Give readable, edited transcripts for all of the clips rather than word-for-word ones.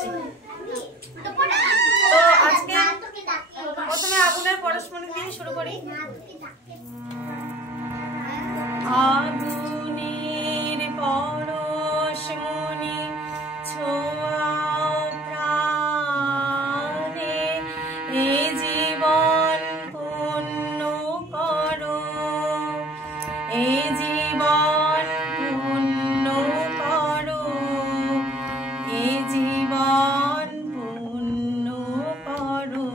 করছি। তো আজকে প্রথমে আগুনের পরশমণি দিয়ে শুরু করি। আগুনের পরশমণি ছোঁয়াও প্রাণে, এ জীবন পূর্ণ করো, এ জীবন পূর্ণ করো, এ জীবন পূর্ণ করো,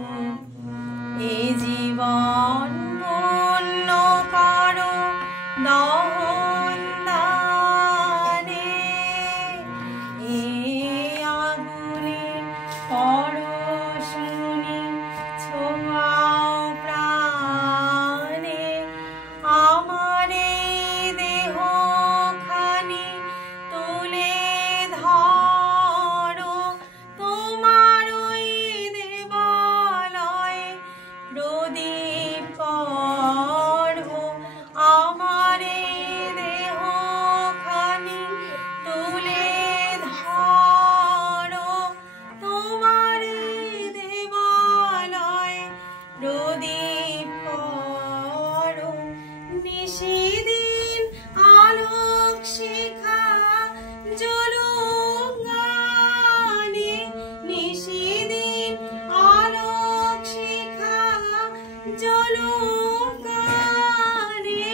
এ জীবন পূর্ণ করো দহন দানে, এ আগুনের পরশমণি ছোঁয়াও প্রাণে, আমার এই দেহখানি তুলে ধরো, তোমার ওই দেবালয়ে প্রদীপ করো, আমার এই দেহখানি তুলে ধরো, তোমার এই দেবালয়ে প্রদীপ করো, নিশিদিন আলোক শিখা জ্বলুক গানে, নিশিদিন আলোক শিখা জ্বলুক গানে,